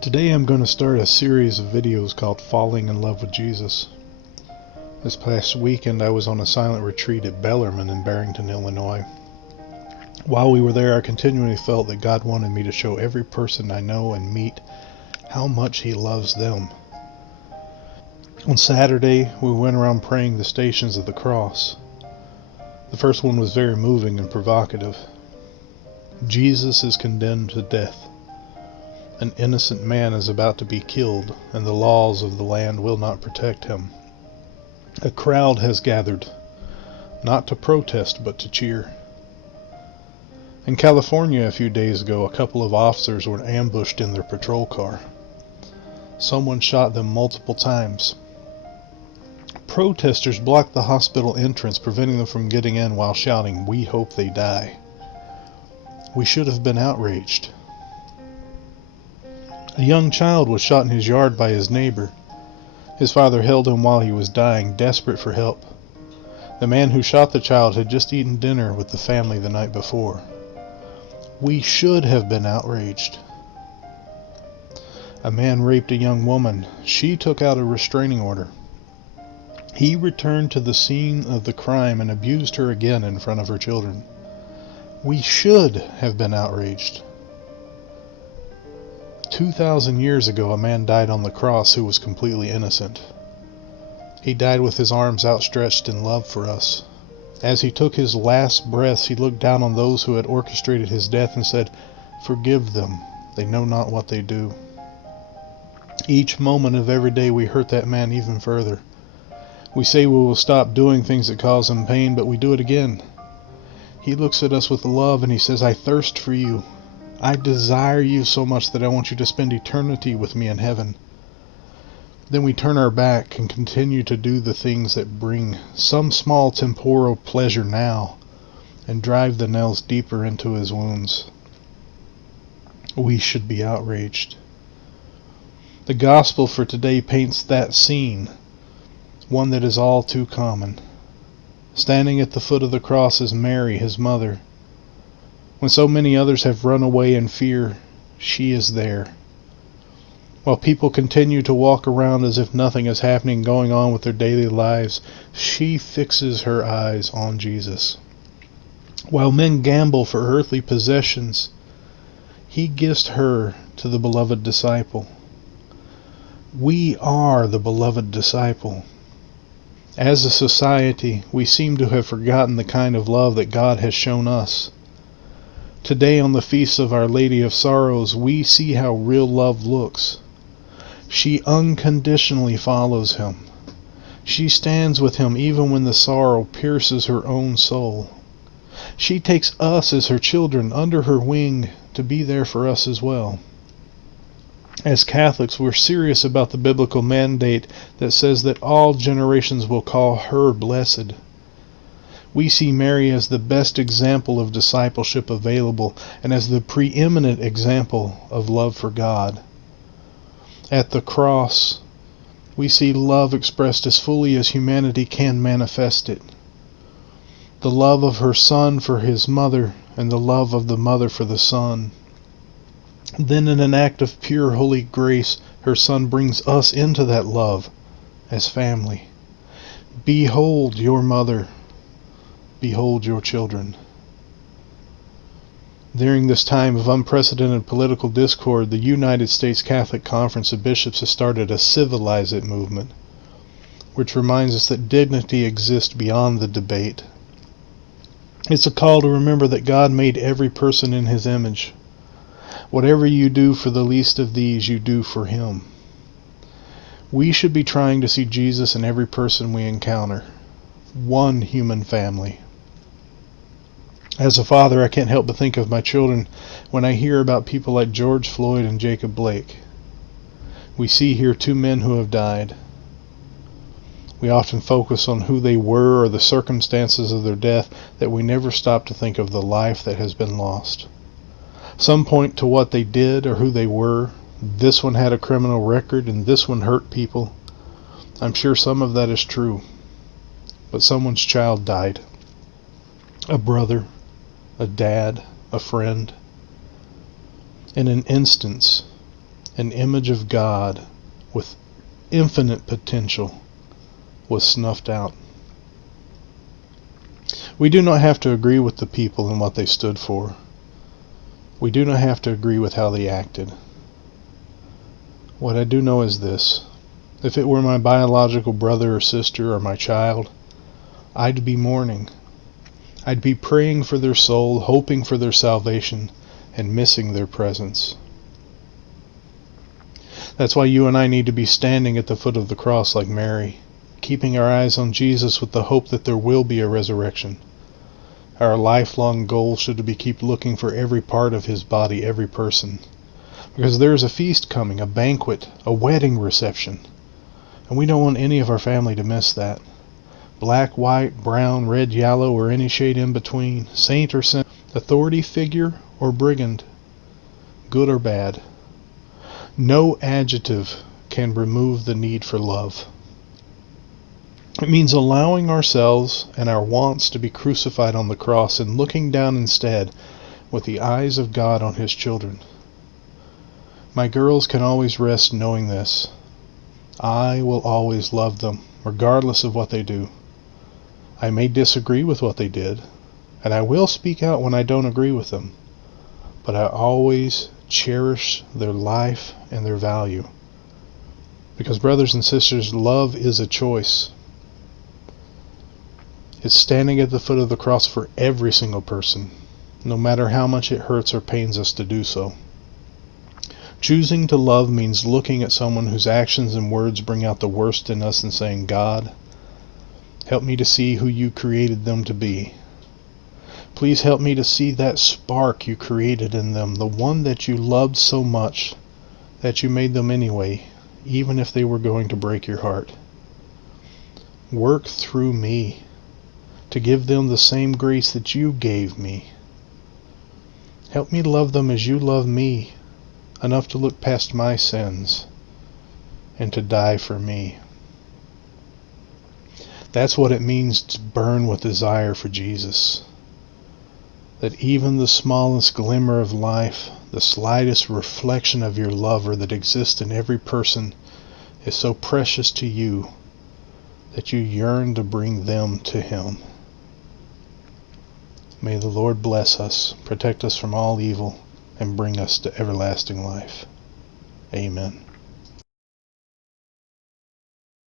Today I'm going to start a series of videos called Falling in Love with Jesus. This past weekend I was on a silent retreat at Bellarmine in Barrington, Illinois. While we were there, I continually felt that God wanted me to show every person I know and meet how much He loves them. On Saturday, we went around praying the Stations of the Cross. The first one was very moving and provocative. Jesus is condemned to death. An innocent man is about to be killed, and the laws of the land will not protect him. A crowd has gathered, not to protest but to cheer. In California a few days ago, a couple of officers were ambushed in their patrol car. Someone shot them multiple times. Protesters blocked the hospital entrance, preventing them from getting in while shouting, "We hope they die." We should have been outraged. A young child was shot in his yard by his neighbor. His father held him while he was dying, desperate for help. The man who shot the child had just eaten dinner with the family the night before. We should have been outraged. A man raped a young woman. She took out a restraining order. He returned to the scene of the crime and abused her again in front of her children. We should have been outraged. 2,000 years ago, a man died on the cross who was completely innocent. He died with his arms outstretched in love for us. As he took his last breaths, he looked down on those who had orchestrated his death and said, "Forgive them, they know not what they do." Each moment of every day we hurt that man even further. We say we will stop doing things that cause him pain, but we do it again. He looks at us with love and he says, "I thirst for you. I desire you so much that I want you to spend eternity with me in heaven." Then we turn our back and continue to do the things that bring some small temporal pleasure now and drive the nails deeper into his wounds. We should be outraged. The gospel for today paints that scene, one that is all too common. Standing at the foot of the cross is Mary, his mother. When so many others have run away in fear, she is there. While people continue to walk around as if nothing is happening going on with their daily lives, she fixes her eyes on Jesus. While men gamble for earthly possessions, He gives her to the beloved disciple. We are the beloved disciple. As a society, we seem to have forgotten the kind of love that God has shown us. Today, on the feast of Our Lady of Sorrows, we see how real love looks. She unconditionally follows Him. She stands with Him even when the sorrow pierces her own soul. She takes us as her children under her wing to be there for us as well. As Catholics, we're serious about the biblical mandate that says that all generations will call her blessed. We see Mary as the best example of discipleship available and as the preeminent example of love for God. At the cross, we see love expressed as fully as humanity can manifest it. The love of her Son for His mother and the love of the mother for the Son. Then in an act of pure holy grace, her Son brings us into that love as family. Behold your mother. Behold your children. During this time of unprecedented political discord, the United States Catholic Conference of Bishops has started a Civilize It movement, which reminds us that dignity exists beyond the debate. It's a call to remember that God made every person in His image. Whatever you do for the least of these, you do for Him. We should be trying to see Jesus in every person we encounter. One human family. As a father, I can't help but think of my children when I hear about people like George Floyd and Jacob Blake. We see here two men who have died. We often focus on who they were or the circumstances of their death that we never stop to think of the life that has been lost. Some point to what they did or who they were. This one had a criminal record and this one hurt people. I'm sure some of that is true. But someone's child died. A brother, a dad, a friend. In an instant, an image of God with infinite potential, was snuffed out. We do not have to agree with the people and what they stood for. We do not have to agree with how they acted. What I do know is this: if it were my biological brother or sister or my child, I'd be mourning. I'd be praying for their soul, hoping for their salvation, and missing their presence. That's why you and I need to be standing at the foot of the cross like Mary, keeping our eyes on Jesus with the hope that there will be a resurrection. Our lifelong goal should be keep looking for every part of his body, every person. Because there is a feast coming, a banquet, a wedding reception. And we don't want any of our family to miss that. Black, white, brown, red, yellow, or any shade in between, saint or sinner, authority figure or brigand, good or bad. No adjective can remove the need for love. It means allowing ourselves and our wants to be crucified on the cross and looking down instead with the eyes of God on his children. My girls can always rest knowing this: I will always love them, regardless of what they do. I may disagree with what they did, and I will speak out when I don't agree with them, but I always cherish their life and their value. Because, brothers and sisters, love is a choice. It's standing at the foot of the cross for every single person, no matter how much it hurts or pains us to do so. Choosing to love means looking at someone whose actions and words bring out the worst in us and saying, God, help me to see who you created them to be. Please help me to see that spark you created in them, the one that you loved so much that you made them anyway, even if they were going to break your heart. Work through me to give them the same grace that you gave me. Help me love them as you love me, enough to look past my sins and to die for me. That's what it means to burn with desire for Jesus. That even the smallest glimmer of life, the slightest reflection of your lover that exists in every person, is so precious to you that you yearn to bring them to him. May the Lord bless us, protect us from all evil, and bring us to everlasting life. Amen.